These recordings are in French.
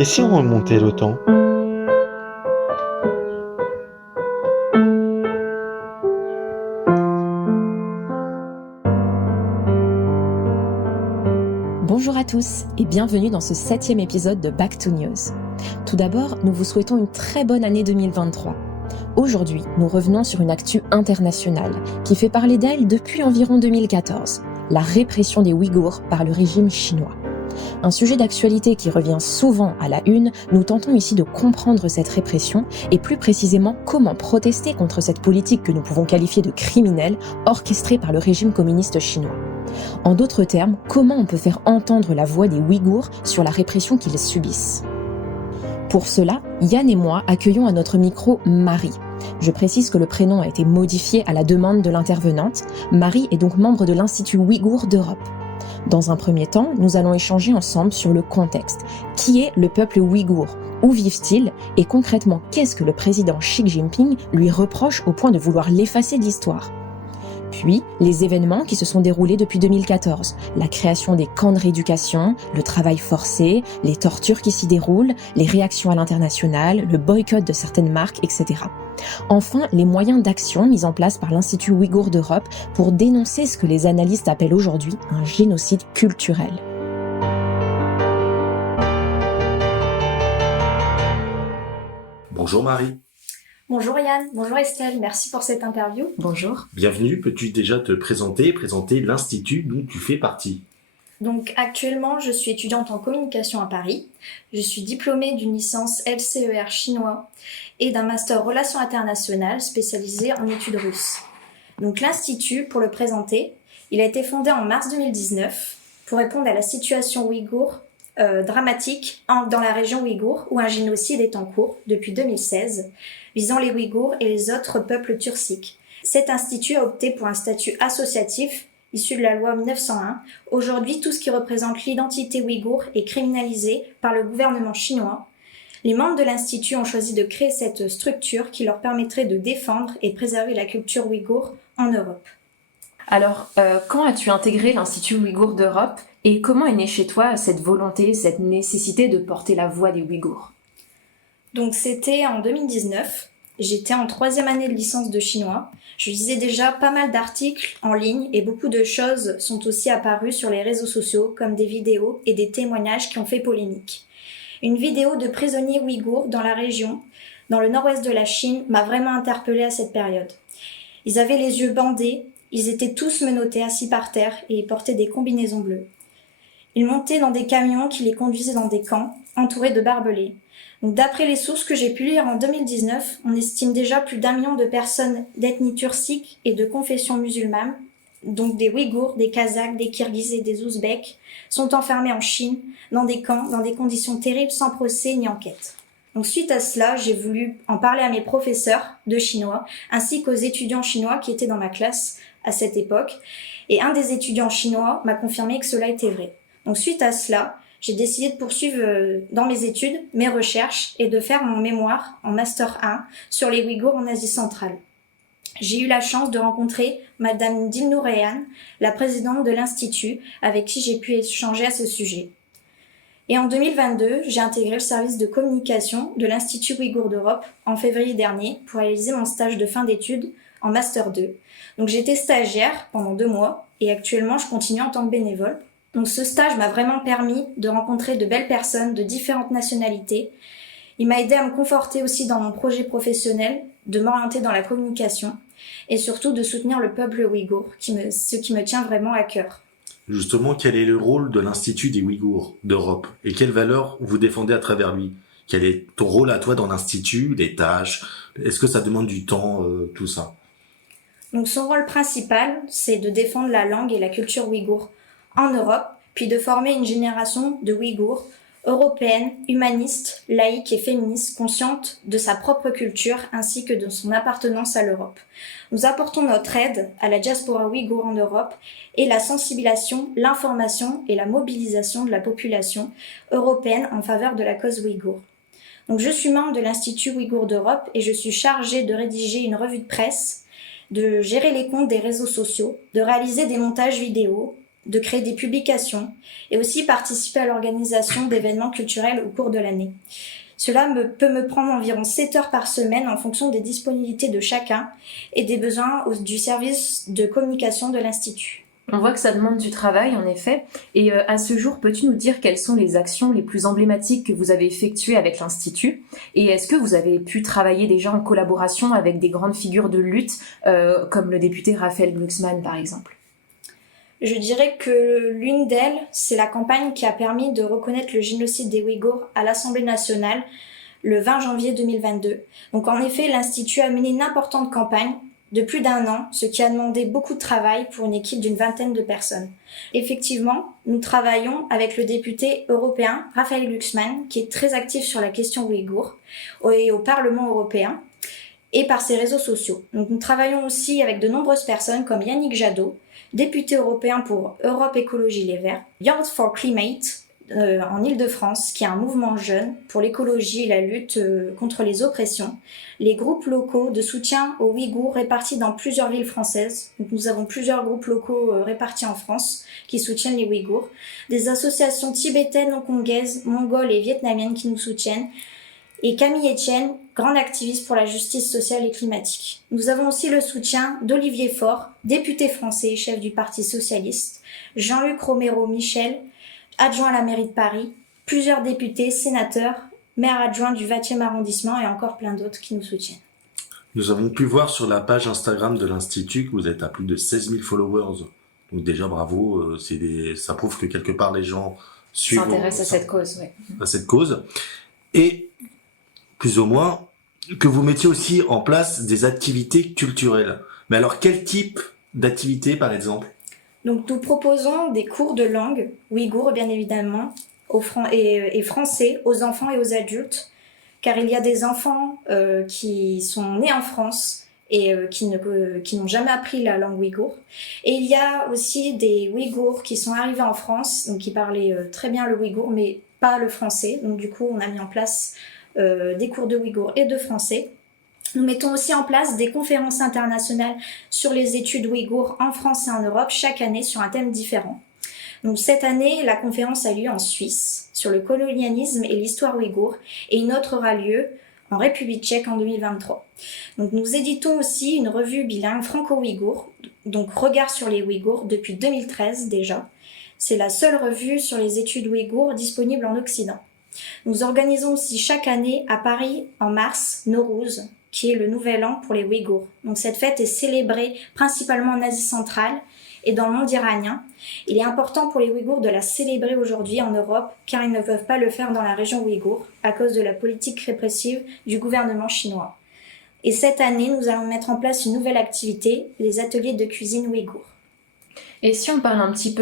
Et si on remontait le temps? Bonjour à tous et bienvenue dans ce 7e épisode de Back to News. Tout d'abord, nous vous souhaitons une très bonne année 2023. Aujourd'hui, nous revenons sur une actu internationale qui fait parler d'elle depuis environ 2014, la répression des Ouïghours par le régime chinois. Un sujet d'actualité qui revient souvent à la une, nous tentons ici de comprendre cette répression et plus précisément comment protester contre cette politique que nous pouvons qualifier de criminelle orchestrée par le régime communiste chinois. En d'autres termes, comment on peut faire entendre la voix des Ouïghours sur la répression qu'ils subissent. Pour cela, Yann et moi accueillons à notre micro Marie. Je précise que le prénom a été modifié à la demande de l'intervenante. Marie est donc membre de l'Institut Ouïghour d'Europe. Dans un premier temps, nous allons échanger ensemble sur le contexte. Qui est le peuple ouïghour? Où vivent-ils? Et concrètement, qu'est-ce que le président Xi Jinping lui reproche au point de vouloir l'effacer de l'histoire? Puis, les événements qui se sont déroulés depuis 2014, la création des camps de rééducation, le travail forcé, les tortures qui s'y déroulent, les réactions à l'international, le boycott de certaines marques, etc. Enfin, les moyens d'action mis en place par l'Institut Ouïghour d'Europe pour dénoncer ce que les analystes appellent aujourd'hui un génocide culturel. Bonjour Marie. Bonjour Yann, bonjour Estelle, merci pour cette interview. Bonjour. Bienvenue, peux-tu déjà te présenter l'institut dont tu fais partie? Donc actuellement, je suis étudiante en communication à Paris. Je suis diplômée d'une licence LCER chinois et d'un master relations internationales spécialisé en études russes. Donc l'institut, pour le présenter, il a été fondé en mars 2019 pour répondre à la situation ouïghour dramatique dans la région ouïghour où un génocide est en cours depuis 2016 visant les Ouïghours et les autres peuples turciques. Cet institut a opté pour un statut associatif issu de la loi 1901. Aujourd'hui, tout ce qui représente l'identité ouïghour est criminalisé par le gouvernement chinois. Les membres de l'institut ont choisi de créer cette structure qui leur permettrait de défendre et préserver la culture ouïghour en Europe. Alors, quand as-tu intégré l'Institut Ouïghour d'Europe et comment est née chez toi cette volonté, cette nécessité de porter la voix des Ouïghours? Donc c'était en 2019, j'étais en 3e année de licence de chinois. Je lisais déjà pas mal d'articles en ligne et beaucoup de choses sont aussi apparues sur les réseaux sociaux comme des vidéos et des témoignages qui ont fait polémique. Une vidéo de prisonniers ouïghours dans la région, dans le nord-ouest de la Chine, m'a vraiment interpellée à cette période. Ils avaient les yeux bandés, ils étaient tous menottés assis par terre et portaient des combinaisons bleues. Ils montaient dans des camions qui les conduisaient dans des camps, entourés de barbelés. Donc, d'après les sources que j'ai pu lire en 2019, on estime déjà plus d'1 million de personnes d'ethnie turcique et de confession musulmane, donc des Ouïghours, des Kazakhs, des Kirghizes et des Ouzbeks, sont enfermés en Chine, dans des camps, dans des conditions terribles sans procès ni enquête. Donc suite à cela, j'ai voulu en parler à mes professeurs de chinois, ainsi qu'aux étudiants chinois qui étaient dans ma classe à cette époque, et un des étudiants chinois m'a confirmé que cela était vrai. Donc suite à cela, j'ai décidé de poursuivre dans mes études, mes recherches et de faire mon mémoire en Master 1 sur les Ouïghours en Asie centrale. J'ai eu la chance de rencontrer Madame Dilnour Reyhan, la présidente de l'Institut, avec qui j'ai pu échanger à ce sujet. Et en 2022, j'ai intégré le service de communication de l'Institut Ouïghour d'Europe en février dernier pour réaliser mon stage de fin d'études en Master 2. Donc j'étais stagiaire pendant 2 mois et actuellement je continue en tant que bénévole. Donc ce stage m'a vraiment permis de rencontrer de belles personnes de différentes nationalités. Il m'a aidé à me conforter aussi dans mon projet professionnel, de m'orienter dans la communication et surtout de soutenir le peuple ouïghour, ce qui me tient vraiment à cœur. Justement, quel est le rôle de l'Institut des Ouïghours d'Europe et quelles valeurs vous défendez à travers lui? Quel est ton rôle à toi dans l'Institut, les tâches? Est-ce que ça demande du temps, tout ça? Donc son rôle principal, c'est de défendre la langue et la culture ouïghour en Europe, puis de former une génération de Ouïghours européenne, humaniste, laïque et féministe, consciente de sa propre culture ainsi que de son appartenance à l'Europe. Nous apportons notre aide à la diaspora ouïghour en Europe et la sensibilisation, l'information et la mobilisation de la population européenne en faveur de la cause ouïghour. Donc je suis membre de l'Institut Ouïghour d'Europe et je suis chargée de rédiger une revue de presse, de gérer les comptes des réseaux sociaux, de réaliser des montages vidéo, de créer des publications et aussi participer à l'organisation d'événements culturels au cours de l'année. Cela peut me prendre environ 7 heures par semaine en fonction des disponibilités de chacun et des besoins du service de communication de l'Institut. On voit que ça demande du travail, en effet. Et à ce jour, peux-tu nous dire quelles sont les actions les plus emblématiques que vous avez effectuées avec l'Institut ? Et est-ce que vous avez pu travailler déjà en collaboration avec des grandes figures de lutte, comme le député Raphaël Glucksmann, par exemple ? Je dirais que l'une d'elles, c'est la campagne qui a permis de reconnaître le génocide des Ouïghours à l'Assemblée nationale le 20 janvier 2022. Donc en effet, l'Institut a mené une importante campagne de plus d'1 an, ce qui a demandé beaucoup de travail pour une équipe d'une 20aine de personnes. Effectivement, nous travaillons avec le député européen Raphaël Glucksmann, qui est très actif sur la question ouïghour et au Parlement européen et par ses réseaux sociaux. Donc nous travaillons aussi avec de nombreuses personnes comme Yannick Jadot, député européen pour Europe Écologie Les Verts, Youth for Climate en Île-de-France, qui est un mouvement jeune pour l'écologie et la lutte contre les oppressions, les groupes locaux de soutien aux Ouïghours répartis dans plusieurs villes françaises. Donc nous avons plusieurs groupes locaux répartis en France qui soutiennent les Ouïghours, des associations tibétaines, hongkongaises, mongoles et vietnamiennes qui nous soutiennent, et Camille Etienne, grande activiste pour la justice sociale et climatique. Nous avons aussi le soutien d'Olivier Faure, député français et chef du Parti socialiste, Jean-Luc Romero Michel, adjoint à la mairie de Paris, plusieurs députés, sénateurs, maire adjoint du 20e arrondissement et encore plein d'autres qui nous soutiennent. Nous avons pu voir sur la page Instagram de l'Institut que vous êtes à plus de 16 000 followers. Donc déjà bravo, ça prouve que quelque part les gens s'intéressent à cette cause. Ouais. À cette cause. Et plus ou moins, que vous mettiez aussi en place des activités culturelles. Mais alors quel type d'activité par exemple ? Donc nous proposons des cours de langue, ouïghour bien évidemment, et français aux enfants et aux adultes, car il y a des enfants qui sont nés en France et qui n'ont jamais appris la langue ouïghour. Et il y a aussi des Ouïghours qui sont arrivés en France, donc qui parlaient très bien le ouïghour, mais pas le français. Donc du coup, on a mis en place des cours de ouïghour et de français. Nous mettons aussi en place des conférences internationales sur les études ouïghours en France et en Europe chaque année sur un thème différent. Donc cette année, la conférence a lieu en Suisse sur le colonialisme et l'histoire ouïghour et une autre aura lieu en République tchèque en 2023. Donc nous éditons aussi une revue bilingue franco-ouïghour, donc Regard sur les Ouïghours, depuis 2013 déjà. C'est la seule revue sur les études ouïghours disponible en Occident. Nous organisons aussi chaque année à Paris, en mars, Nowruz, qui est le nouvel an pour les Ouïghours. Donc cette fête est célébrée principalement en Asie centrale et dans le monde iranien. Il est important pour les Ouïghours de la célébrer aujourd'hui en Europe, car ils ne peuvent pas le faire dans la région ouïghour à cause de la politique répressive du gouvernement chinois. Et cette année, nous allons mettre en place une nouvelle activité, les ateliers de cuisine ouïghour. Et si on parle si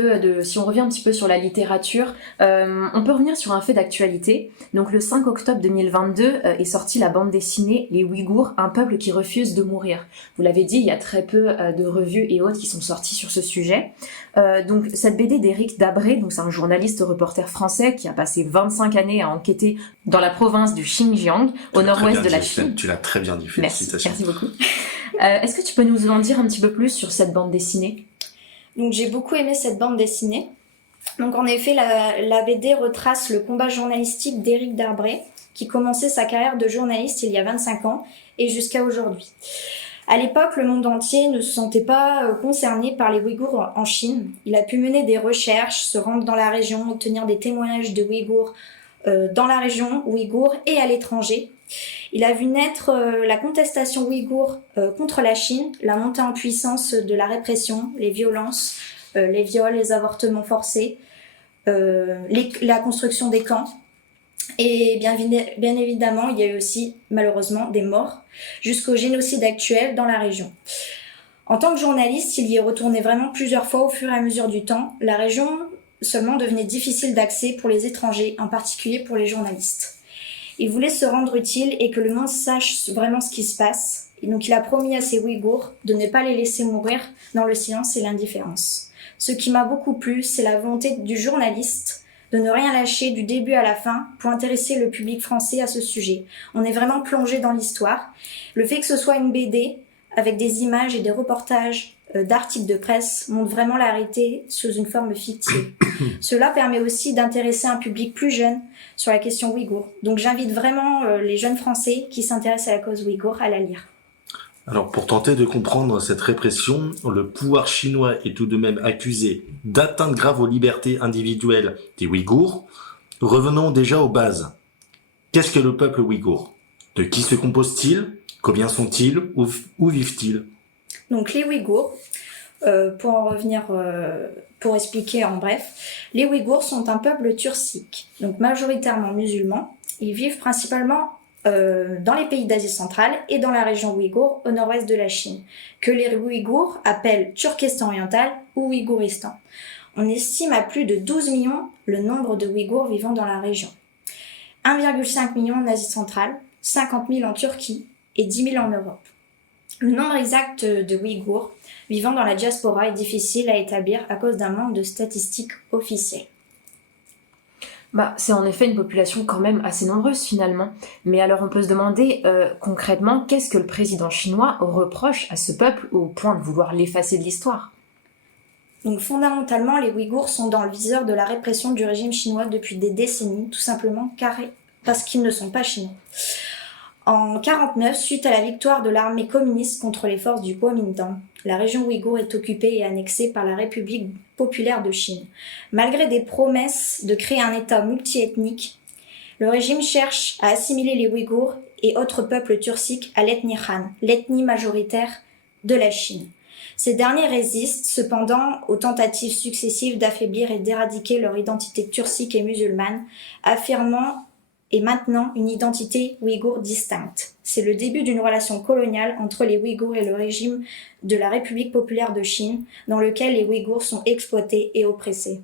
on revient un petit peu sur la littérature, on peut revenir sur un fait d'actualité. Donc le 5 octobre 2022 est sortie la bande dessinée Les Ouïghours, un peuple qui refuse de mourir. Vous l'avez dit, il y a très peu de revues et autres qui sont sorties sur ce sujet. Donc cette BD d'Éric Dabré, donc c'est un journaliste reporter français qui a passé 25 années à enquêter dans la province du Xinjiang, au nord-ouest de la Chine. Tu l'as très bien dit, félicitations. Merci beaucoup. Est-ce que tu peux nous en dire un petit peu plus sur cette bande dessinée ? Donc j'ai beaucoup aimé cette bande dessinée. Donc en effet, la BD retrace le combat journalistique d'Éric Dabré, qui commençait sa carrière de journaliste il y a 25 ans et jusqu'à aujourd'hui. À l'époque, le monde entier ne se sentait pas concerné par les Ouïghours en Chine. Il a pu mener des recherches, se rendre dans la région, obtenir des témoignages de Ouïghours dans la région ouïghour et à l'étranger. Il a vu naître la contestation ouïghour contre la Chine, la montée en puissance de la répression, les violences, les viols, les avortements forcés, la construction des camps. Et bien évidemment, il y a eu aussi, malheureusement, des morts, jusqu'au génocide actuel dans la région. En tant que journaliste, il y est retourné vraiment plusieurs fois au fur et à mesure du temps. La région seulement devenait difficile d'accès pour les étrangers, en particulier pour les journalistes. Il voulait se rendre utile et que le monde sache vraiment ce qui se passe. Et donc il a promis à ses Ouïghours de ne pas les laisser mourir dans le silence et l'indifférence. Ce qui m'a beaucoup plu, c'est la volonté du journaliste de ne rien lâcher du début à la fin pour intéresser le public français à ce sujet. On est vraiment plongé dans l'histoire. Le fait que ce soit une BD avec des images et des reportages d'articles de presse, montrent vraiment la réalité sous une forme fictive. Cela permet aussi d'intéresser un public plus jeune sur la question ouïghour. Donc j'invite vraiment les jeunes Français qui s'intéressent à la cause ouïghour à la lire. Alors, pour tenter de comprendre cette répression, le pouvoir chinois est tout de même accusé d'atteinte grave aux libertés individuelles des Ouïghours. Revenons déjà aux bases. Qu'est-ce que le peuple ouïghour? De qui se compose-t-il? Combien sont-ils? Où vivent-ils? Donc les Ouïghours, pour en revenir, pour expliquer en bref, les Ouïghours sont un peuple turcique, donc majoritairement musulman. Ils vivent principalement dans les pays d'Asie centrale et dans la région ouïghour au nord-ouest de la Chine, que les Ouïghours appellent Turkestan oriental ou Ouïghouristan. On estime à plus de 12 millions le nombre de Ouïghours vivant dans la région. 1,5 million en Asie centrale, 50 000 en Turquie et 10 000 en Europe. Le nombre exact de Ouïghours vivant dans la diaspora est difficile à établir à cause d'un manque de statistiques officielles. C'est en effet une population quand même assez nombreuse finalement. Mais alors on peut se demander concrètement qu'est-ce que le président chinois reproche à ce peuple au point de vouloir l'effacer de l'histoire? Donc fondamentalement, les Ouïghours sont dans le viseur de la répression du régime chinois depuis des décennies, tout simplement parce qu'ils ne sont pas chinois. En 1949, suite à la victoire de l'armée communiste contre les forces du Kuomintang, la région ouïghour est occupée et annexée par la République populaire de Chine. Malgré des promesses de créer un État multiethnique, le régime cherche à assimiler les Ouïghours et autres peuples turciques à l'ethnie Han, l'ethnie majoritaire de la Chine. Ces derniers résistent cependant aux tentatives successives d'affaiblir et d'éradiquer leur identité turcique et musulmane, affirmant et maintenant une identité ouïghour distincte. C'est le début d'une relation coloniale entre les Ouïghours et le régime de la République populaire de Chine, dans lequel les Ouïghours sont exploités et oppressés.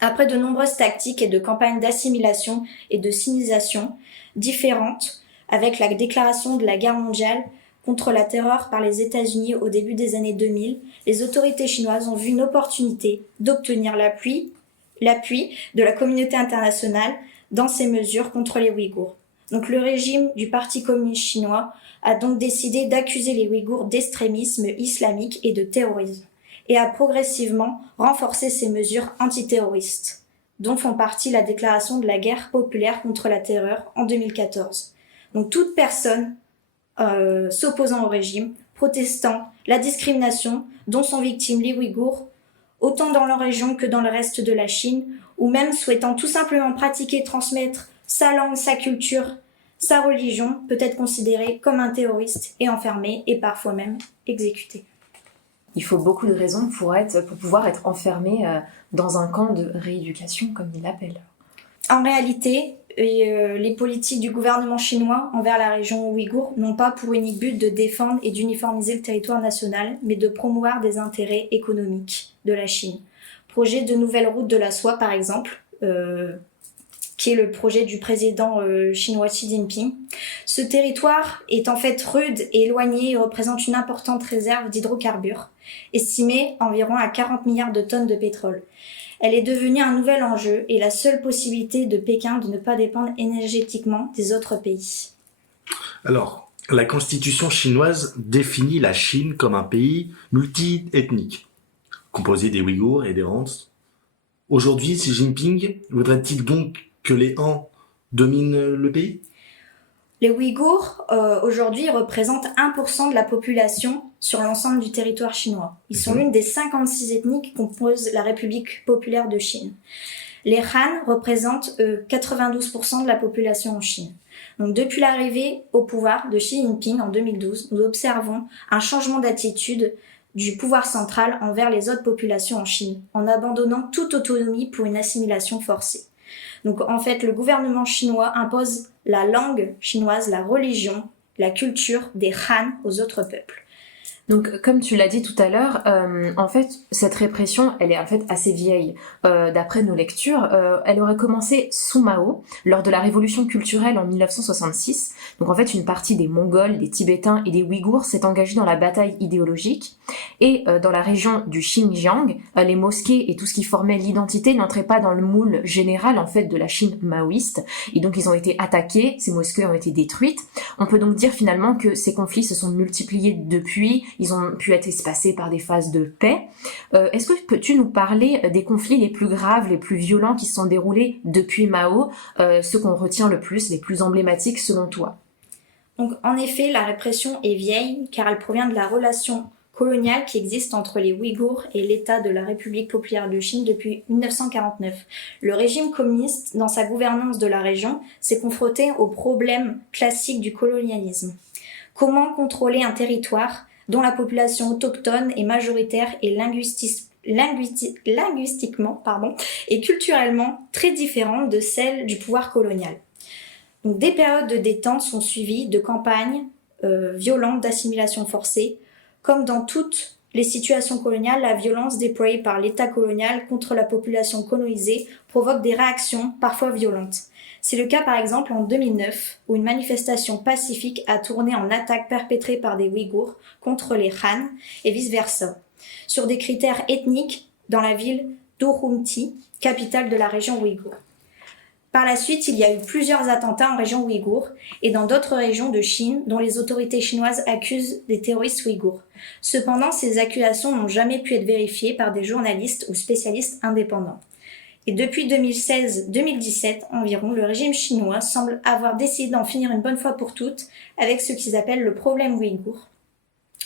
Après de nombreuses tactiques et de campagnes d'assimilation et de sinisation différentes, avec la déclaration de la guerre mondiale contre la terreur par les États-Unis au début des années 2000, les autorités chinoises ont vu une opportunité d'obtenir l'appui de la communauté internationale dans ces mesures contre les Ouïghours. Donc le régime du Parti communiste chinois a donc décidé d'accuser les Ouïghours d'extrémisme islamique et de terrorisme, et a progressivement renforcé ces mesures antiterroristes, dont font partie la déclaration de la guerre populaire contre la terreur en 2014. Donc toute personne s'opposant au régime, protestant la discrimination dont sont victimes les Ouïghours, autant dans leur région que dans le reste de la Chine, ou même souhaitant tout simplement pratiquer et transmettre sa langue, sa culture, sa religion, peut être considéré comme un terroriste et enfermé et parfois même exécuté. Il faut beaucoup de raisons pour pouvoir être enfermé dans un camp de rééducation, comme il l'appelle. En réalité, les politiques du gouvernement chinois envers la région ouïghour n'ont pas pour unique but de défendre et d'uniformiser le territoire national, mais de promouvoir des intérêts économiques de la Chine. Projet de nouvelle route de la soie, par exemple, qui est le projet du président chinois Xi Jinping. Ce territoire est en fait rude et éloigné et représente une importante réserve d'hydrocarbures, estimée environ à 40 milliards de tonnes de pétrole. Elle est devenue un nouvel enjeu et la seule possibilité de Pékin de ne pas dépendre énergétiquement des autres pays. Alors, la constitution chinoise définit la Chine comme un pays multi-ethnique, composé des Ouïghours et des Han. Aujourd'hui, Xi Jinping voudrait-il donc que les Han dominent le pays? Les Ouïghours, aujourd'hui, représentent 1% de la population sur l'ensemble du territoire chinois. Ils sont l'une des 56 ethnies qui composent la République populaire de Chine. Les Han représentent 92% de la population en Chine. Donc, depuis l'arrivée au pouvoir de Xi Jinping en 2012, nous observons un changement d'attitude du pouvoir central envers les autres populations en Chine, en abandonnant toute autonomie pour une assimilation forcée. Donc en fait, le gouvernement chinois impose la langue chinoise, la religion, la culture des Han aux autres peuples. Donc, comme tu l'as dit tout à l'heure, en fait, cette répression, elle est en fait assez vieille. D'après nos lectures, elle aurait commencé sous Mao, lors de la révolution culturelle en 1966. Donc, en fait, une partie des Mongols, des Tibétains et des Ouïghours s'est engagée dans la bataille idéologique. Et dans la région du Xinjiang, les mosquées et tout ce qui formait l'identité n'entraient pas dans le moule général, en fait, de la Chine maoïste. Et donc, ils ont été attaqués, ces mosquées ont été détruites. On peut donc dire finalement que ces conflits se sont multipliés depuis. Ils ont pu être espacés par des phases de paix. Est-ce que peux-tu nous parler des conflits les plus graves, les plus violents qui se sont déroulés depuis Mao, ceux qu'on retient le plus, les plus emblématiques selon toi? Donc, en effet, la répression est vieille car elle provient de la relation coloniale qui existe entre les Ouïghours et l'État de la République populaire de Chine depuis 1949. Le régime communiste, dans sa gouvernance de la région, s'est confronté aux problèmes classiques du colonialisme. Comment contrôler un territoire dont la population autochtone est majoritaire et linguistiquement et culturellement très différente de celle du pouvoir colonial. Donc, des périodes de détente sont suivies de campagnes violentes d'assimilation forcée. Comme dans toutes les situations coloniales, la violence déployée par l'État colonial contre la population colonisée provoque des réactions parfois violentes. C'est le cas par exemple en 2009, où une manifestation pacifique a tourné en attaque perpétrée par des Ouïghours contre les Han et vice-versa, sur des critères ethniques dans la ville d'Urumqi, capitale de la région ouïghour. Par la suite, il y a eu plusieurs attentats en région ouïghour et dans d'autres régions de Chine dont les autorités chinoises accusent des terroristes ouïghours. Cependant, ces accusations n'ont jamais pu être vérifiées par des journalistes ou spécialistes indépendants. Et depuis 2016-2017 environ, le régime chinois semble avoir décidé d'en finir une bonne fois pour toutes avec ce qu'ils appellent le problème ouïghour.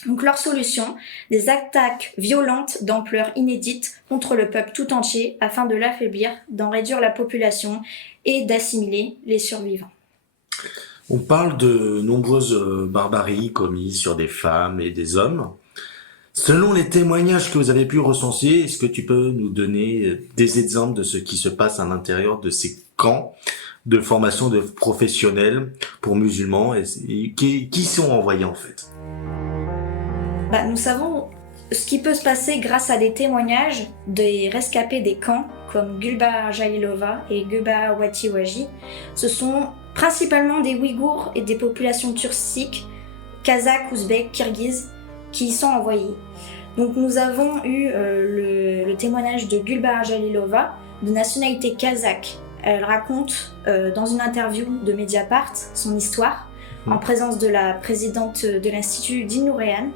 Donc leur solution, des attaques violentes d'ampleur inédite contre le peuple tout entier afin de l'affaiblir, d'en réduire la population et d'assimiler les survivants. On parle de nombreuses barbaries commises sur des femmes et des hommes. Selon les témoignages que vous avez pu recenser, est-ce que tu peux nous donner des exemples de ce qui se passe à l'intérieur de ces camps de formation de professionnels pour musulmans et qui sont envoyés en fait? Nous savons ce qui peut se passer grâce à des témoignages des rescapés des camps comme Gulbar Jalilova et Guba Watiwaji. Ce sont principalement des Ouïghours et des populations turciques, kazakhs, ouzbeks, kirghizes qui y sont envoyés. Donc nous avons eu le témoignage de Gulbar Jalilova, de nationalité kazakh. Elle raconte dans une interview de Mediapart son histoire en présence de la présidente de l'Institut d'Inouréan.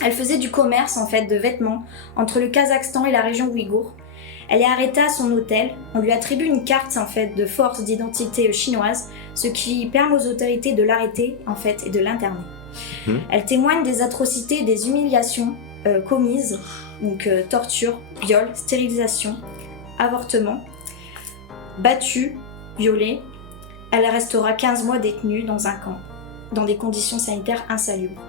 Elle faisait du commerce en fait de vêtements entre le Kazakhstan et la région ouïghour. Elle est arrêtée à son hôtel. On lui attribue une carte en fait de force d'identité chinoise, ce qui permet aux autorités de l'arrêter en fait et de l'interner. Elle témoigne des atrocités et des humiliations commises, donc torture, viol, stérilisation, avortement, battue, violée. Elle restera 15 mois détenue dans un camp, dans des conditions sanitaires insalubres.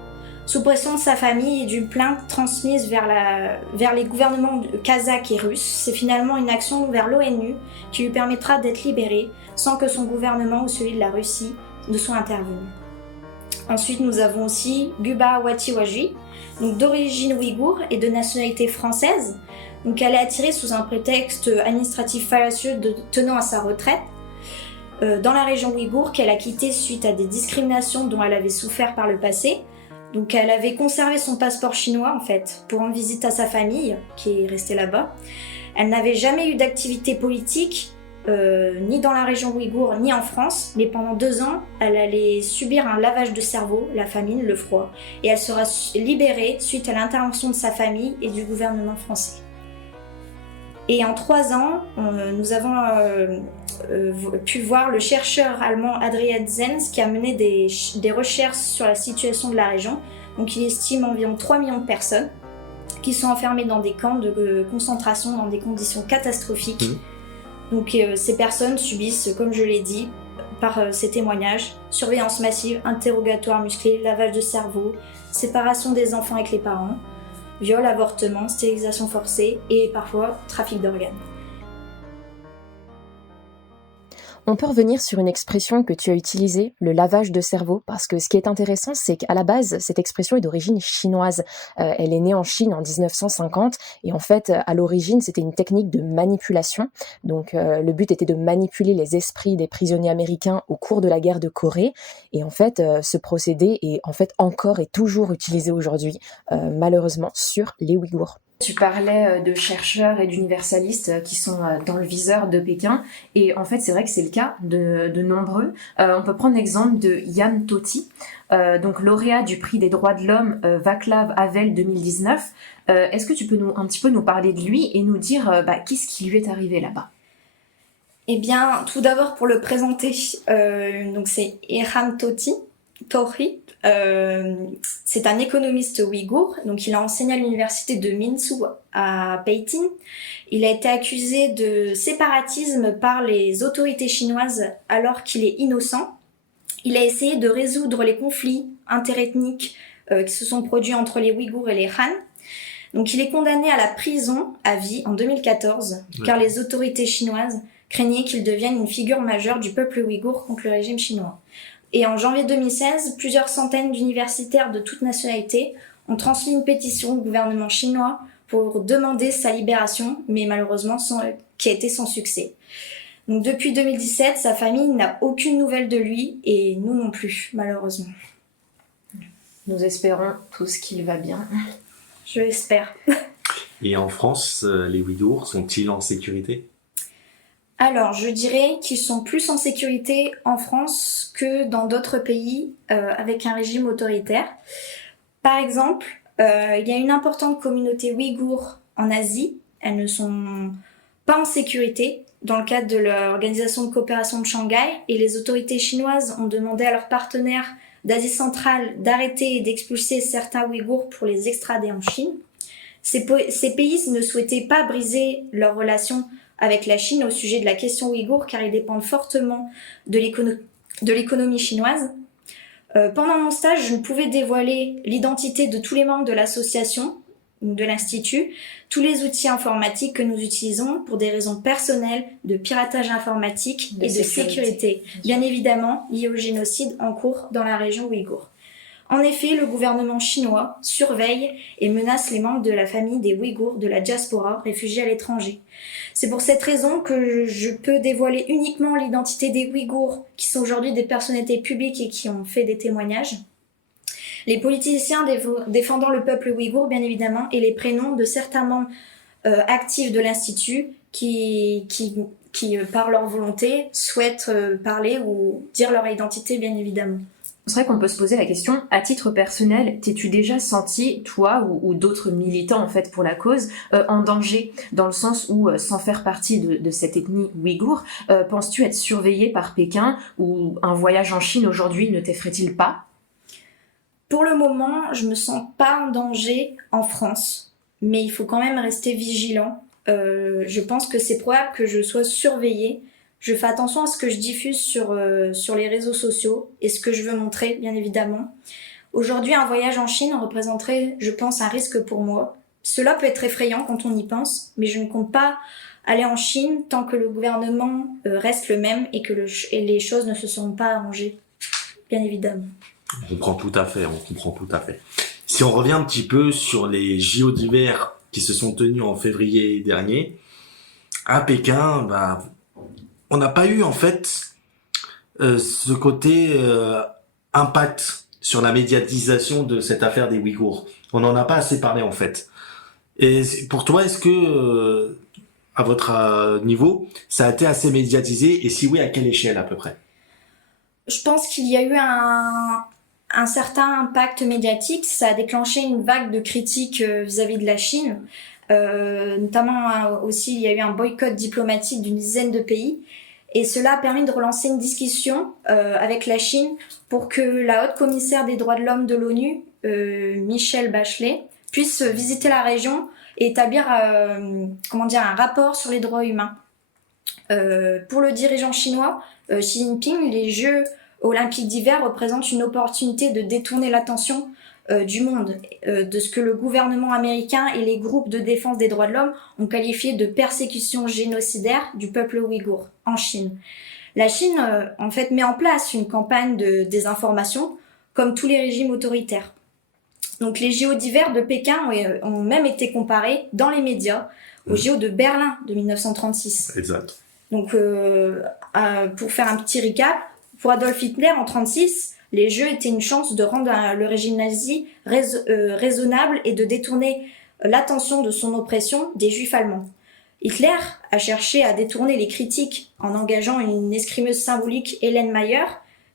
Sous pression de sa famille et d'une plainte transmise vers les gouvernements kazakhs et russes, c'est finalement une action vers l'ONU qui lui permettra d'être libérée sans que son gouvernement ou celui de la Russie ne soit intervenu. Ensuite, nous avons aussi Guba Watiwaji, donc d'origine ouïghour et de nationalité française. Donc, elle est attirée sous un prétexte administratif fallacieux tenant à sa retraite dans la région ouïghour qu'elle a quittée suite à des discriminations dont elle avait souffert par le passé. Donc elle avait conservé son passeport chinois en fait pour rendre visite à sa famille qui est restée là-bas. Elle n'avait jamais eu d'activité politique ni dans la région ouïghour ni en France, mais pendant 2 ans elle allait subir un lavage de cerveau, la famine, le froid, et elle sera libérée suite à l'intervention de sa famille et du gouvernement français. Et en 3 ans, nous avons pu voir le chercheur allemand Adrian Zenz qui a mené des recherches sur la situation de la région. Donc il estime environ 3 millions de personnes qui sont enfermées dans des camps de concentration dans des conditions catastrophiques. Donc ces personnes subissent, comme je l'ai dit, par ces témoignages, surveillance massive, interrogatoire musclé, lavage de cerveau, séparation des enfants avec les parents, viol, avortement, stérilisation forcée et parfois trafic d'organes. On peut revenir sur une expression que tu as utilisée, le lavage de cerveau, parce que ce qui est intéressant, c'est qu'à la base, cette expression est d'origine chinoise. Elle est née en Chine en 1950, et en fait, à l'origine, c'était une technique de manipulation. Donc, le but était de manipuler les esprits des prisonniers américains au cours de la guerre de Corée. Et en fait, ce procédé est en fait encore et toujours utilisé aujourd'hui, malheureusement, sur les Ouïghours. Tu parlais de chercheurs et d'universalistes qui sont dans le viseur de Pékin, et en fait c'est vrai que c'est le cas de nombreux. On peut prendre l'exemple de Jan Toti, donc lauréat du prix des droits de l'homme Václav Havel 2019. Est-ce que tu peux un petit peu nous parler de lui et nous dire qu'est-ce qui lui est arrivé là-bas? Eh bien, tout d'abord pour le présenter, donc c'est Jan Toti. C'est un économiste ouïghour, donc il a enseigné à l'université de Minsu à Pékin. Il a été accusé de séparatisme par les autorités chinoises alors qu'il est innocent. Il a essayé de résoudre les conflits interethniques qui se sont produits entre les Ouïghours et les Han. Donc il est condamné à la prison à vie en 2014, car les autorités chinoises craignaient qu'il devienne une figure majeure du peuple ouïghour contre le régime chinois. Et en janvier 2016, plusieurs centaines d'universitaires de toutes nationalités ont transmis une pétition au gouvernement chinois pour demander sa libération, mais malheureusement qui a été sans succès. Donc depuis 2017, sa famille n'a aucune nouvelle de lui et nous non plus, malheureusement. Nous espérons tous qu'il va bien. Je l'espère. Et en France, les Ouïghours sont-ils en sécurité ? Alors, je dirais qu'ils sont plus en sécurité en France que dans d'autres pays avec un régime autoritaire. Par exemple, il y a une importante communauté ouïghour en Asie. Elles ne sont pas en sécurité dans le cadre de l'Organisation de coopération de Shanghai, et les autorités chinoises ont demandé à leurs partenaires d'Asie centrale d'arrêter et d'expulser certains Ouïghours pour les extrader en Chine. Ces pays ne souhaitaient pas briser leurs relations avec la Chine au sujet de la question ouïghour, car ils dépendent fortement de l'économie chinoise. Pendant mon stage, je ne pouvais dévoiler l'identité de tous les membres de l'association, de l'Institut, tous les outils informatiques que nous utilisons pour des raisons personnelles de piratage informatique et de sécurité, bien évidemment liées au génocide en cours dans la région ouïghour. En effet, le gouvernement chinois surveille et menace les membres de la famille des Ouïghours de la diaspora réfugiés à l'étranger. C'est pour cette raison que je peux dévoiler uniquement l'identité des Ouïghours, qui sont aujourd'hui des personnalités publiques et qui ont fait des témoignages. Les politiciens défendant le peuple ouïghour, bien évidemment, et les prénoms de certains membres actifs de l'Institut qui, par leur volonté, souhaitent parler ou dire leur identité, bien évidemment. C'est vrai qu'on peut se poser la question, à titre personnel, t'es-tu déjà senti, toi ou d'autres militants en fait pour la cause, en danger, dans le sens où, sans faire partie de cette ethnie ouïghour, penses-tu être surveillé par Pékin, ou un voyage en Chine aujourd'hui ne t'effraie-t-il pas ? Pour le moment, je me sens pas en danger en France, mais il faut quand même rester vigilant. Je pense que c'est probable que je sois surveillée. Je fais attention à ce que je diffuse sur les réseaux sociaux et ce que je veux montrer, bien évidemment. Aujourd'hui, un voyage en Chine représenterait, je pense, un risque pour moi. Cela peut être effrayant quand on y pense, mais je ne compte pas aller en Chine tant que le gouvernement reste le même et que les choses ne se seront pas arrangées, bien évidemment. On comprend tout à fait. Si on revient un petit peu sur les JO d'hiver qui se sont tenus en février dernier, à Pékin, on n'a pas eu en fait ce côté impact sur la médiatisation de cette affaire des Ouïghours. On n'en a pas assez parlé en fait. Et pour toi, est-ce que, à votre niveau, ça a été assez médiatisé, et si oui, à quelle échelle à peu près ? Je pense qu'il y a eu un certain impact médiatique. Ça a déclenché une vague de critiques vis-à-vis de la Chine. Notamment aussi, il y a eu un boycott diplomatique d'une dizaine de pays. Et cela a permis de relancer une discussion avec la Chine pour que la haute commissaire des droits de l'homme de l'ONU, Michelle Bachelet, puisse visiter la région et établir un rapport sur les droits humains. Pour le dirigeant chinois, Xi Jinping, les Jeux olympiques d'hiver représentent une opportunité de détourner l'attention du monde, de ce que le gouvernement américain et les groupes de défense des droits de l'homme ont qualifié de persécution génocidaire du peuple ouïghour en Chine. La Chine, en fait, met en place une campagne de désinformation, comme tous les régimes autoritaires. Donc les JO d'hiver de Pékin ont même été comparés dans les médias aux JO de Berlin de 1936. Exact. Donc pour faire un petit recap, pour Adolf Hitler en 1936, les Jeux étaient une chance de rendre le régime nazi raisonnable et de détourner l'attention de son oppression des Juifs allemands. Hitler a cherché à détourner les critiques en engageant une escrimeuse symbolique, Hélène Mayer,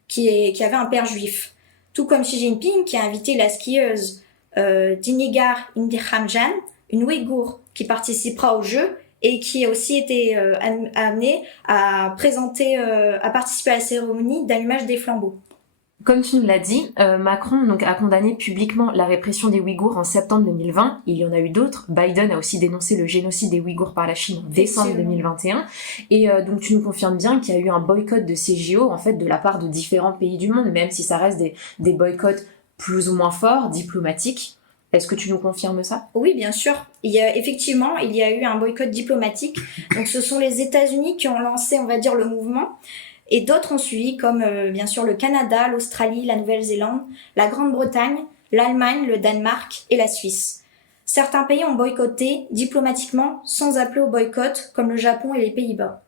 qui avait un père juif. Tout comme Xi Jinping qui a invité la skieuse Dinigar Indihamjan, une Ouïghour qui participera aux Jeux et qui a aussi été amenée à participer à la cérémonie d'allumage des flambeaux. Comme tu nous l'as dit, Macron a condamné publiquement la répression des Ouïghours en septembre 2020. Il y en a eu d'autres. Biden a aussi dénoncé le génocide des Ouïghours par la Chine en décembre 2021. Et donc tu nous confirmes bien qu'il y a eu un boycott de ces JO en fait de la part de différents pays du monde, même si ça reste des boycotts plus ou moins forts, diplomatiques. Est-ce que tu nous confirmes ça ? Oui, bien sûr. Il y a eu un boycott diplomatique. Donc ce sont les États-Unis qui ont lancé, on va dire, le mouvement. Et d'autres ont suivi, comme bien sûr le Canada, l'Australie, la Nouvelle-Zélande, la Grande-Bretagne, l'Allemagne, le Danemark et la Suisse. Certains pays ont boycotté diplomatiquement sans appeler au boycott, comme le Japon et les Pays-Bas.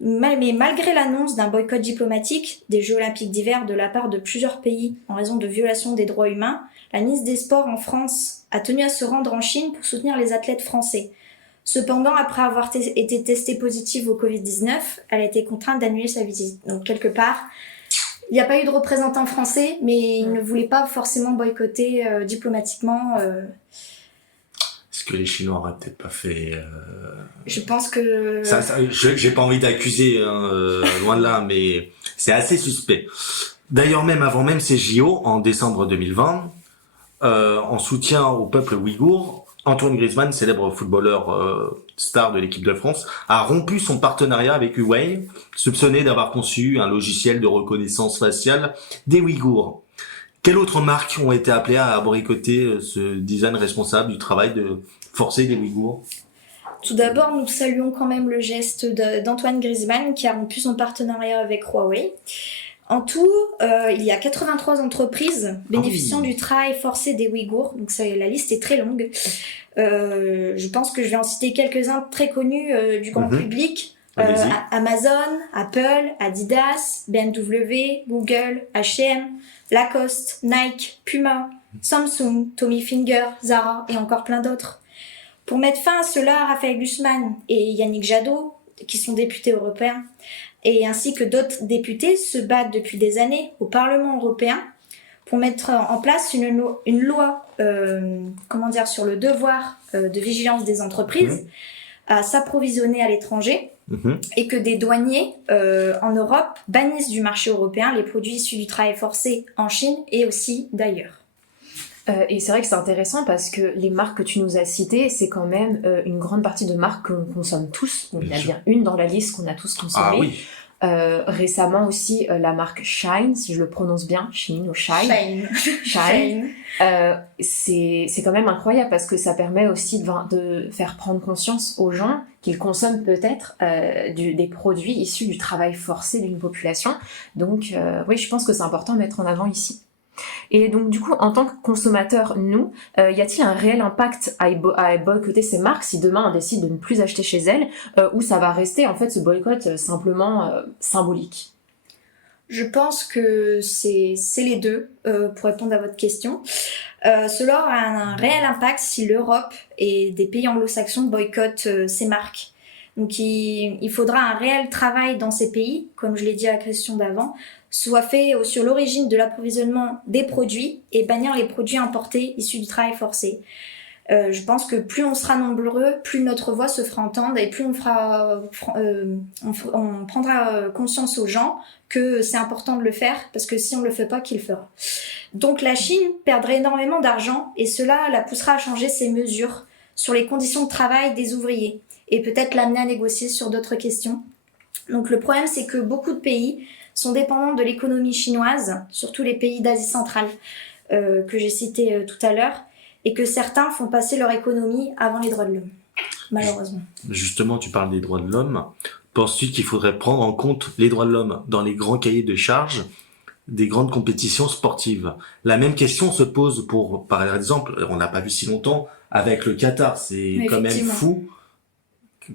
Mais malgré l'annonce d'un boycott diplomatique des Jeux Olympiques d'hiver de la part de plusieurs pays en raison de violations des droits humains, la ministre des Sports en France a tenu à se rendre en Chine pour soutenir les athlètes français. Cependant, après avoir été testée positive au Covid-19, elle a été contrainte d'annuler sa visite. Donc, quelque part, il n'y a pas eu de représentant français, mais il ne voulait pas forcément boycotter diplomatiquement. Est-ce que les Chinois auraient peut-être pas fait... Je pense que... j'ai pas envie d'accuser, loin de là, mais c'est assez suspect. D'ailleurs, avant même ces JO, en décembre 2020, en soutien au peuple ouïghour, Antoine Griezmann, célèbre footballeur star de l'équipe de France, a rompu son partenariat avec Huawei, soupçonné d'avoir conçu un logiciel de reconnaissance faciale des Ouïghours. Quelles autres marques ont été appelées à boycotter ce design responsable du travail de forcer des Ouïghours ? Tout d'abord, nous saluons quand même le geste d'Antoine Griezmann qui a rompu son partenariat avec Huawei. En tout, il y a 83 entreprises bénéficiant du travail forcé des Ouïghours. Donc la liste est très longue. Je pense que je vais en citer quelques-uns très connus du grand public. Amazon, Apple, Adidas, BMW, Google, H&M, Lacoste, Nike, Puma, Samsung, Tommy Hilfiger, Zara et encore plein d'autres. Pour mettre fin à cela, Raphaël Glucksmann et Yannick Jadot, qui sont députés européens, et ainsi que d'autres députés se battent depuis des années au Parlement européen pour mettre en place une loi sur le devoir de vigilance des entreprises à s'approvisionner à l'étranger et que des douaniers en Europe bannissent du marché européen les produits issus du travail forcé en Chine et aussi d'ailleurs. Et c'est vrai que c'est intéressant parce que les marques que tu nous as citées, c'est quand même une grande partie de marques qu'on consomme tous. Donc, il y a bien une dans la liste qu'on a tous consommée. Ah oui. Récemment aussi, la marque Shine, si je le prononce bien, Shine ou Shine. Shine. C'est quand même incroyable parce que ça permet aussi de faire prendre conscience aux gens qu'ils consomment peut-être des produits issus du travail forcé d'une population. Donc, oui, je pense que c'est important de mettre en avant ici. Et donc du coup, en tant que consommateur, y a-t-il un réel impact à boycotter ces marques si demain on décide de ne plus acheter chez elles, ou ça va rester en fait ce boycott simplement symbolique ? Je pense que c'est les deux, pour répondre à votre question. Cela aura un réel impact si l'Europe et des pays anglo-saxons boycottent ces marques. Donc il faudra un réel travail dans ces pays, comme je l'ai dit à la question d'avant, soit fait sur l'origine de l'approvisionnement des produits et bannir les produits importés issus du travail forcé. Je pense que plus on sera nombreux, plus notre voix se fera entendre et plus on prendra conscience aux gens que c'est important de le faire, parce que si on le fait pas, qui le fera ? Donc la Chine perdrait énormément d'argent et cela la poussera à changer ses mesures sur les conditions de travail des ouvriers et peut-être l'amener à négocier sur d'autres questions. Donc le problème, c'est que beaucoup de pays sont dépendants de l'économie chinoise, surtout les pays d'Asie centrale que j'ai cités tout à l'heure, et que certains font passer leur économie avant les droits de l'homme, malheureusement. Justement, tu parles des droits de l'homme. Penses-tu qu'il faudrait prendre en compte les droits de l'homme dans les grands cahiers de charges des grandes compétitions sportives? La même question se pose pour, par exemple, on n'a pas vu si longtemps, avec le Qatar. C'est Oui, quand même effectivement. fou.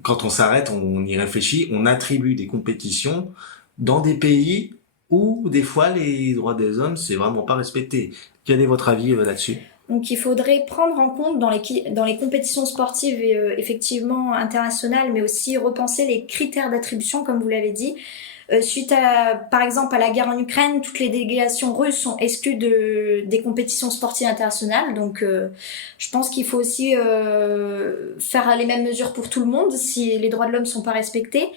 Quand on s'arrête, on y réfléchit, on attribue des compétitions dans des pays où des fois les droits des hommes c'est vraiment pas respecté. Quel est votre avis là-dessus? Donc il faudrait prendre en compte dans les compétitions sportives effectivement internationales, mais aussi repenser les critères d'attribution, comme vous l'avez dit. Suite par exemple, à la guerre en Ukraine, toutes les délégations russes sont exclues des compétitions sportives internationales. Donc je pense qu'il faut aussi faire les mêmes mesures pour tout le monde si les droits de l'homme sont pas respectés.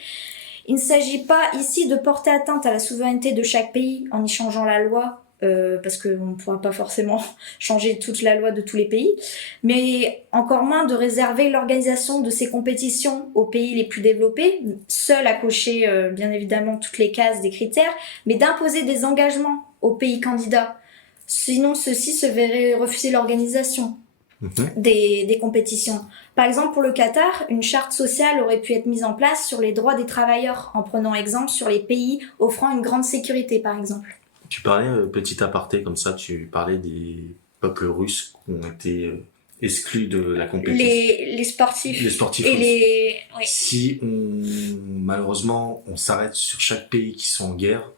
Il ne s'agit pas ici de porter atteinte à la souveraineté de chaque pays en y changeant la loi, parce qu'on ne pourra pas forcément changer toute la loi de tous les pays, mais encore moins de réserver l'organisation de ces compétitions aux pays les plus développés, seuls à cocher bien évidemment toutes les cases des critères, mais d'imposer des engagements aux pays candidats. Sinon, ceux-ci se verraient refuser l'organisation des compétitions. Par exemple, pour le Qatar, une charte sociale aurait pu être mise en place sur les droits des travailleurs, en prenant exemple sur les pays offrant une grande sécurité, par exemple. Tu parlais, petit aparté comme ça, tu parlais des peuples russes qui ont été exclus de la compétition. Les sportifs. Les sportifs Et russes. Oui. Si malheureusement on s'arrête sur chaque pays qui sont en guerre,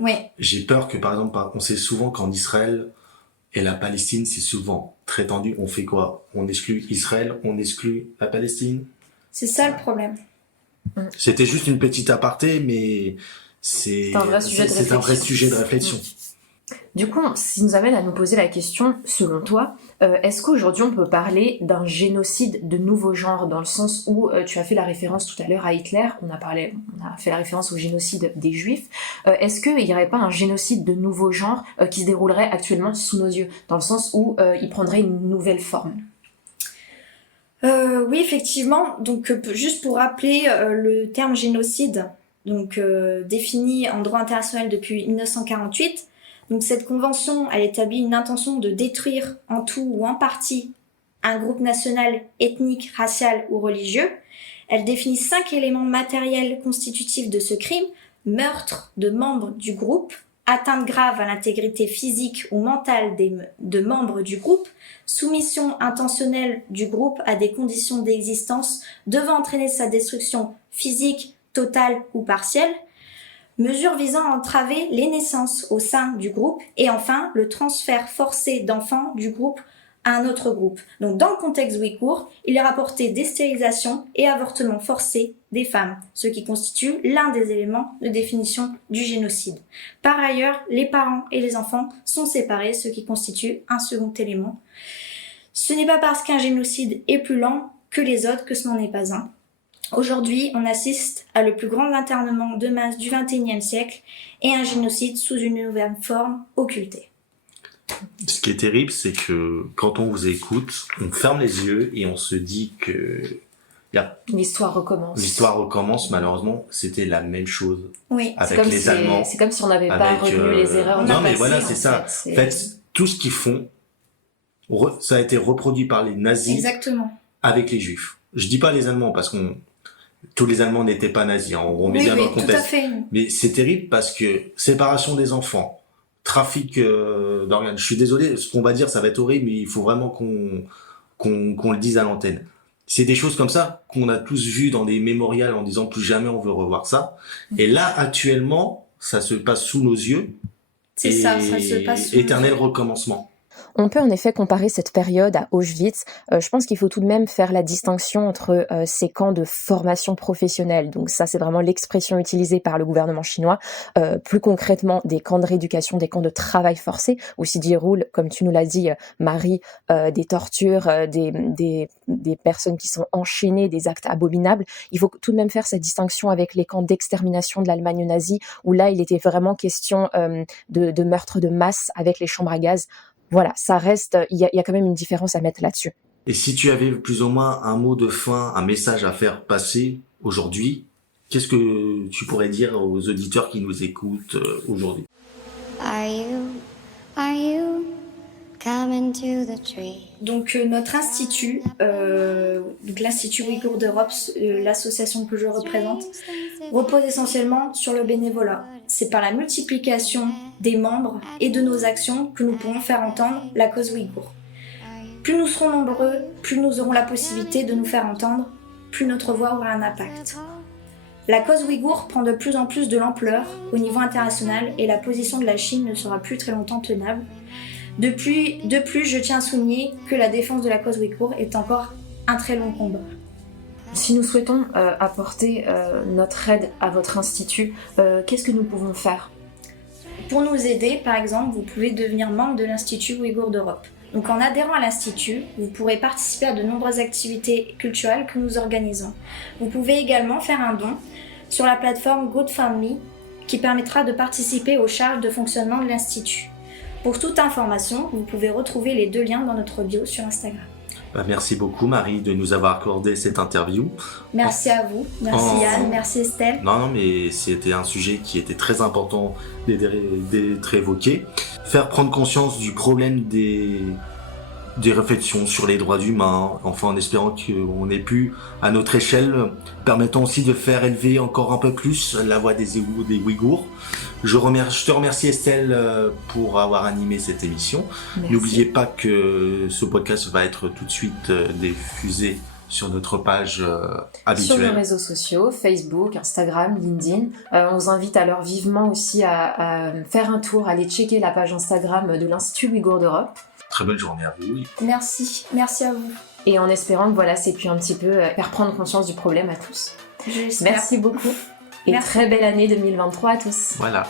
Oui. j'ai peur que par exemple, on sait souvent qu'en Israël et la Palestine, c'est souvent très tendu. On fait quoi? On exclut Israël, on exclut la Palestine. C'est ça le problème. C'était juste une petite aparté, mais c'est un vrai sujet de réflexion. Du coup, ce qui nous amène à nous poser la question, selon toi, est-ce qu'aujourd'hui on peut parler d'un génocide de nouveau genre, dans le sens où tu as fait la référence tout à l'heure à Hitler, on a fait la référence au génocide des Juifs, est-ce qu'il n'y aurait pas un génocide de nouveau genre qui se déroulerait actuellement sous nos yeux, dans le sens où il prendrait une nouvelle forme? Oui, effectivement. Donc, juste pour rappeler le terme génocide, donc défini en droit international depuis 1948. Donc cette convention, elle établit une intention de détruire en tout ou en partie un groupe national, ethnique, racial ou religieux. Elle définit 5 éléments matériels constitutifs de ce crime: meurtre de membres du groupe, atteinte grave à l'intégrité physique ou mentale de membres du groupe, soumission intentionnelle du groupe à des conditions d'existence devant entraîner sa destruction physique, totale ou partielle, mesures visant à entraver les naissances au sein du groupe, et enfin le transfert forcé d'enfants du groupe à un autre groupe. Donc dans le contexte ouïghour, il est rapporté des stérilisations et avortements forcés des femmes, ce qui constitue l'un des éléments de définition du génocide. Par ailleurs, les parents et les enfants sont séparés, ce qui constitue un second élément. Ce n'est pas parce qu'un génocide est plus lent que les autres que ce n'en est pas un. Aujourd'hui, on assiste à le plus grand internement de masse du XXIe siècle et un génocide sous une nouvelle forme occultée. Ce qui est terrible, c'est que quand on vous écoute, on ferme les yeux et on se dit que l'histoire recommence. L'histoire recommence, malheureusement, c'était la même chose. Oui. Avec les Allemands. C'est comme si on n'avait pas retenu les erreurs. Non, mais voilà, c'est ça. En fait, tout ce qu'ils font, ça a été reproduit par les nazis. Exactement. Avec les Juifs. Je dis pas les Allemands parce que tous les Allemands n'étaient pas nazis. On remet bien dans le contexte. Tout à fait. Mais c'est terrible parce que séparation des enfants, trafic d'organes. Je suis désolé, ce qu'on va dire, ça va être horrible, mais il faut vraiment qu'on le dise à l'antenne. C'est des choses comme ça qu'on a tous vues dans des mémorials en disant plus jamais on veut revoir ça. Et là, actuellement, ça se passe sous nos yeux. C'est ça se passe sous éternel recommencement. On peut en effet comparer cette période à Auschwitz. Je pense qu'il faut tout de même faire la distinction entre ces camps de formation professionnelle. Donc ça, c'est vraiment l'expression utilisée par le gouvernement chinois. Plus concrètement, des camps de rééducation, des camps de travail forcé, où s'y déroulent, comme tu nous l'as dit, Marie, des tortures, des personnes qui sont enchaînées, des actes abominables. Il faut tout de même faire cette distinction avec les camps d'extermination de l'Allemagne nazie, où là, il était vraiment question de meurtre de masse avec les chambres à gaz. Voilà, ça reste, il y a quand même une différence à mettre là-dessus. Et si tu avais plus ou moins un mot de fin, un message à faire passer aujourd'hui, qu'est-ce que tu pourrais dire aux auditeurs qui nous écoutent aujourd'hui? Donc notre institut, l'Institut Ouïghour d'Europe, l'association que je représente, repose essentiellement sur le bénévolat. C'est par la multiplication des membres et de nos actions que nous pourrons faire entendre la cause ouïghour. Plus nous serons nombreux, plus nous aurons la possibilité de nous faire entendre, plus notre voix aura un impact. La cause ouïghour prend de plus en plus de l'ampleur au niveau international et la position de la Chine ne sera plus très longtemps tenable. De plus, je tiens à souligner que la défense de la cause ouïghour est encore un très long combat. Si nous souhaitons apporter notre aide à votre institut, qu'est-ce que nous pouvons faire ? Pour nous aider, par exemple, vous pouvez devenir membre de l'Institut Ouïghour d'Europe. Donc en adhérant à l'Institut, vous pourrez participer à de nombreuses activités culturelles que nous organisons. Vous pouvez également faire un don sur la plateforme GoFundMe qui permettra de participer aux charges de fonctionnement de l'Institut. Pour toute information, vous pouvez retrouver les 2 liens dans notre bio sur Instagram. Merci beaucoup Marie de nous avoir accordé cette interview. Merci à vous, merci Yann, merci Estelle. Non, mais c'était un sujet qui était très important d'être évoqué. Faire prendre conscience du problème des réflexions sur les droits humains, enfin en espérant qu'on ait pu, à notre échelle, permettant aussi de faire élever encore un peu plus la voix des Ouïghours. Je te remercie Estelle pour avoir animé cette émission. Merci. N'oubliez pas que ce podcast va être tout de suite diffusé sur notre page habituelle. Sur nos réseaux sociaux, Facebook, Instagram, LinkedIn. On vous invite alors vivement aussi à faire un tour, aller checker la page Instagram de l'Institut Ouïghour d'Europe. Très bonne journée à vous. Merci à vous. Et en espérant que c'est pu un petit peu faire prendre conscience du problème à tous. J'espère. Merci beaucoup et Merci. très belle année 2023 à tous. Voilà.